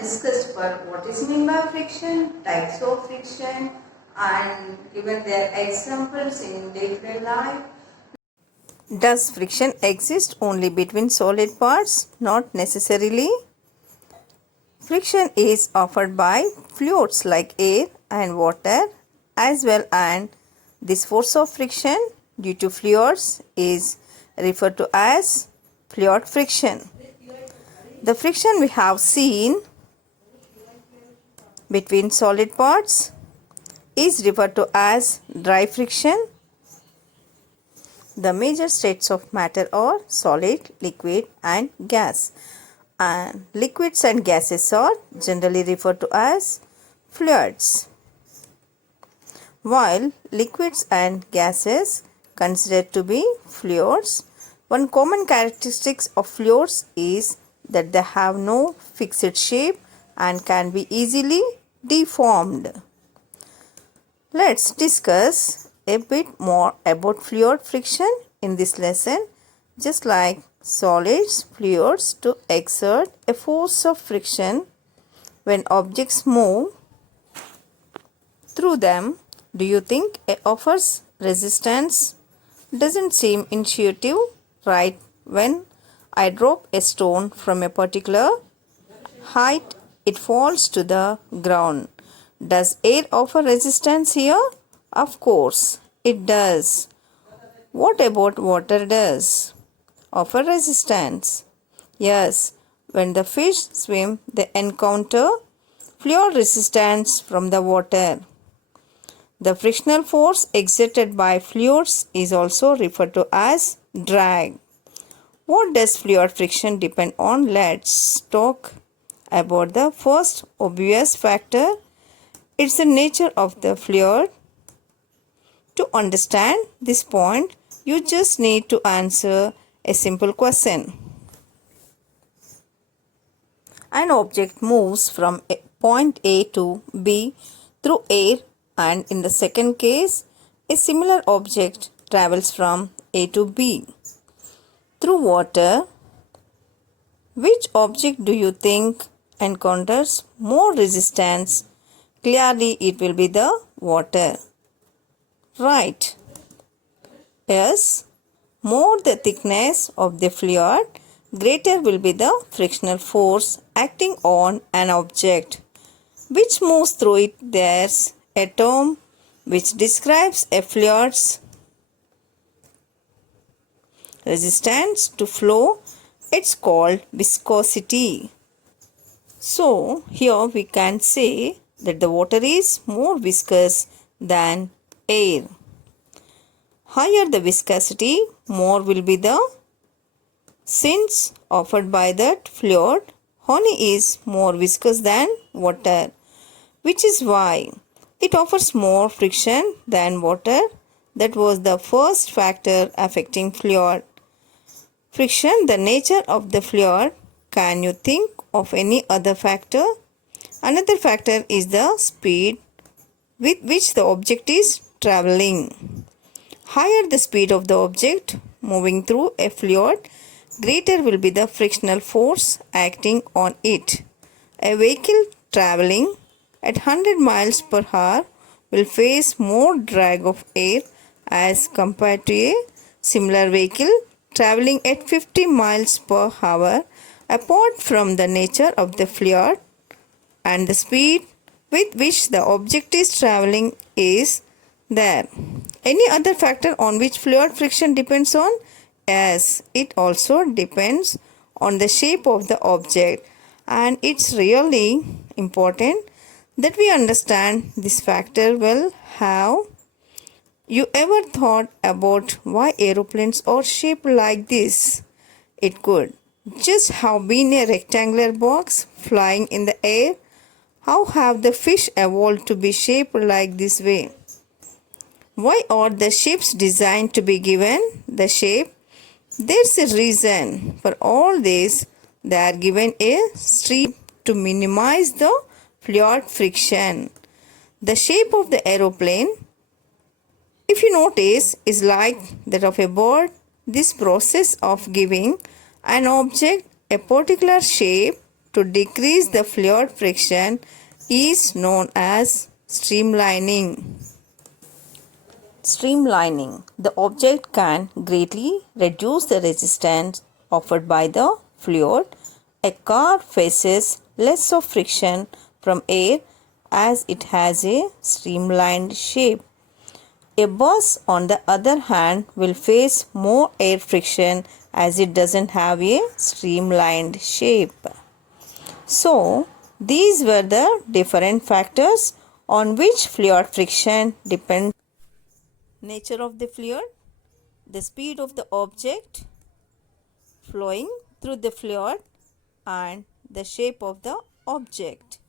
discussed what is meant by friction, types of friction, and given their examples in day-to-day life. Does friction exist only between solid parts? Not necessarily. Friction is offered by fluids like air and water as well, and this force of friction due to fluids is referred to as fluid friction. The friction we have seen between solid parts is referred to as dry friction. The major states of matter are solid, liquid and gas, and liquids and gases are generally referred to as fluids, while liquids and gases considered to be fluids. One common characteristic of fluids is that they have no fixed shape and can be easily deformed. Let's discuss a bit more about fluid friction in this lesson. Just like solids, fluids to exert a force of friction when objects move through them. Do you think it offers resistance? Doesn't seem intuitive, right? When I drop a stone from a particular height, it falls to the ground. Does air offer resistance here? Of course, it does. What about water does? Offer resistance? Yes, when the fish swim, they encounter fluid resistance from the water. The frictional force exerted by fluids is also referred to as drag. What does fluid friction depend on? Let's talk about the first obvious factor. It's the nature of the fluid. To understand this point, you just need to answer a simple question. An object moves from point A to B through air, and in the second case, a similar object travels from A to B through water. Which object do you think encounters more resistance? Clearly, it will be the water. Right. Yes, more the thickness of the fluid, greater will be the frictional force acting on an object which moves through it. There's a term which describes a fluid's resistance to flow. It's called viscosity. So here we can say that the water is more viscous than air. Higher the viscosity, more will be the sense offered by that fluid. Honey is more viscous than water, which is why it offers more friction than water. That was the first factor affecting fluid friction, the nature of the fluid. Can you think of any other factor? Another factor is the speed with which the object is traveling. Higher the speed of the object moving through a fluid, greater will be the frictional force acting on it. A vehicle traveling at 100 miles per hour will face more drag of air as compared to a similar vehicle traveling at 50 miles per hour. Apart from the nature of the fluid and the speed with which the object is traveling is there any other factor on which fluid friction depends on? Yes, it also depends on the shape of the object, and it's really important that we understand this factor well. Have you ever thought about why aeroplanes are shaped like this? It could just have been a rectangular box flying in the air. How have the fish evolved to be shaped like this way? Why are the ships designed to be given the shape? There's a reason for all this. They are given a strip to minimize the fluid friction. The shape of the aeroplane, if you notice, is like that of a bird. This process of giving an object a particular shape to decrease the fluid friction is known as streamlining. Streamlining. The object can greatly reduce the resistance offered by the fluid. A car faces less of friction from air as it has a streamlined shape. A bus, on the other hand, will face more air friction as it doesn't have a streamlined shape. So, these were the different factors on which fluid friction depends. Nature of the fluid, the speed of the object flowing through the fluid, and the shape of the object.